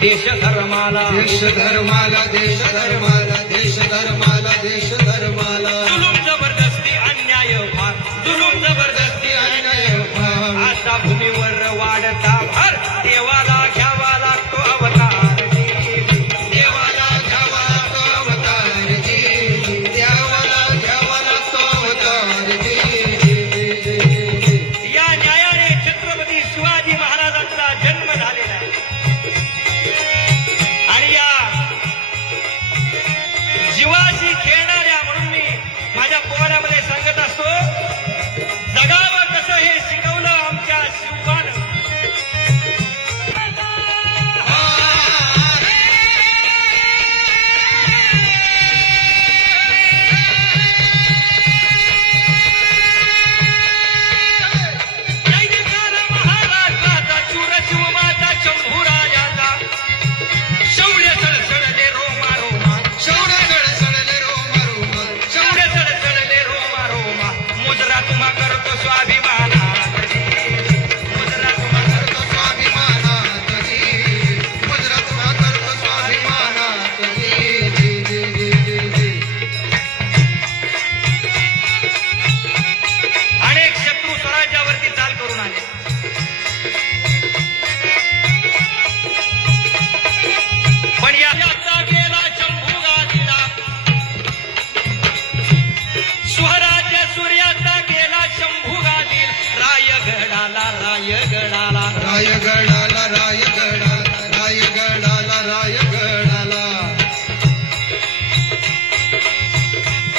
देश धर्माला देश धर्माला देश धर्माला देश धर्माला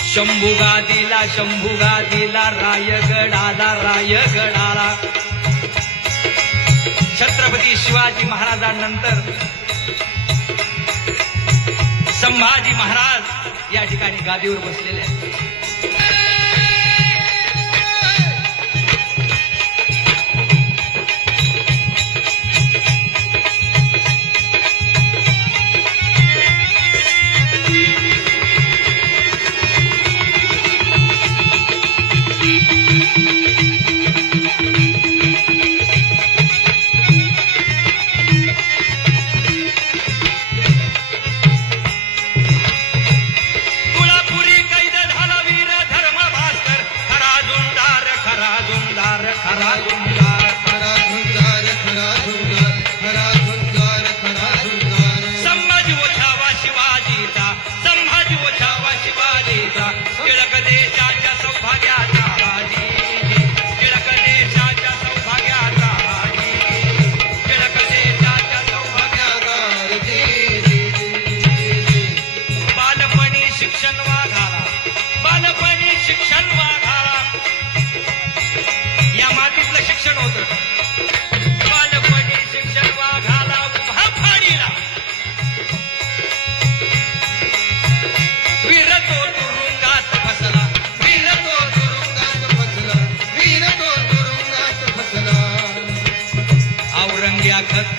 शंभुगा दिला शंभुगा दिला रायगडाला रायगडाला. छत्रपती शिवाजी महाराजांनंतर संभाजी महाराज या ठिकाणी गादीवर बसलेले आहेत.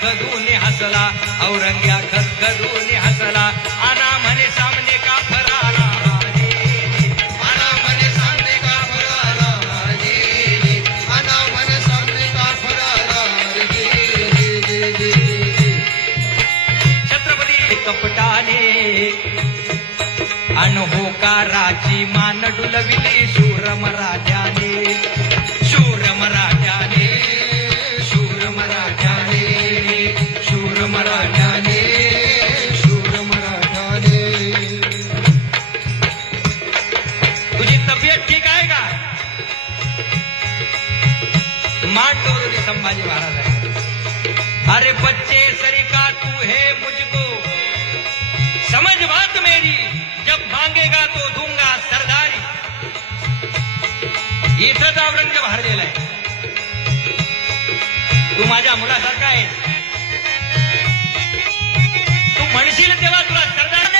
खदखदून हसला औरंग्या खदखदून हसला. आना म्हणे सामने का फराला आना मने सामने का फराला आना मने सामने का फराला छत्रपती कपटाने मान डुलविली सूरम राजाने. तो दुंगा सरदारी. इथंच औरंग भारलेला आहे. तू माझ्या मुलासारखा आहे तू म्हणशील तेव्हा तुला सरदार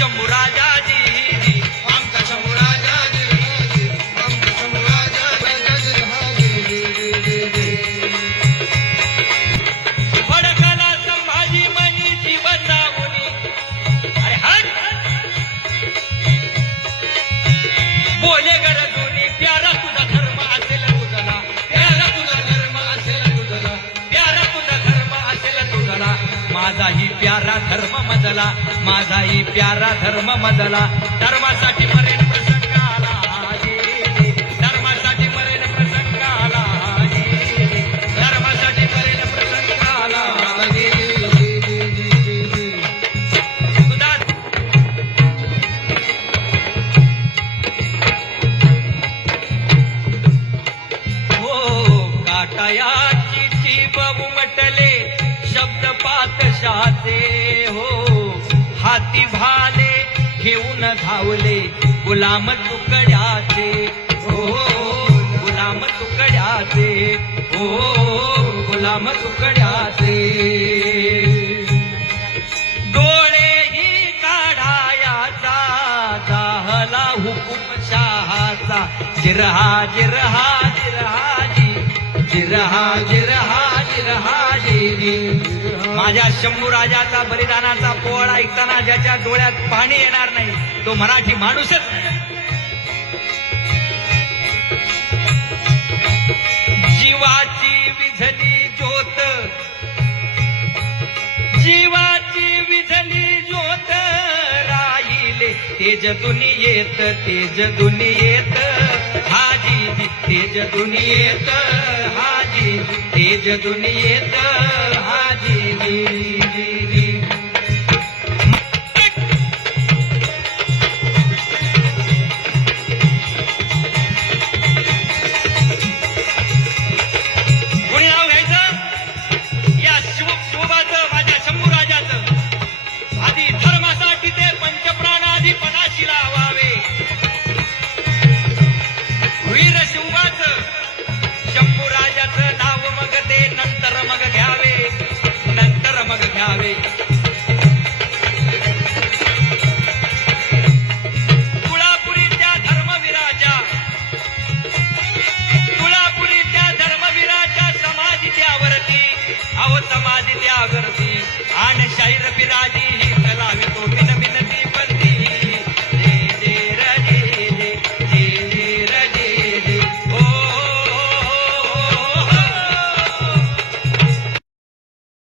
शंभू राजा मजला माझाही प्यारा धर्म मजला. धर्मासाठी पर्यंत घेऊन धावले गुलाम तुकड्याचे. हो गुलाम तुकड्याचे. हो गुलाम तुकड्याचे. डोळेही काढायाचा जाहला हुकुम शहाचा. जिरहा जिरहा जिरहाजी जिरहा जिरहा. माझ्या शंभू राजाचा बलिदानाचा पोळ ऐकताना ज्याच्या डोळ्यात पाणी येणार नाही तो मराठी माणूसच जीवाची विझली ज्योत जीवाची विझली ज्योत राहिले तेज दुनियेत तेज दुनियेत हाजी तेज दुनियेत हाजी तेज दुनियेत. விராஜி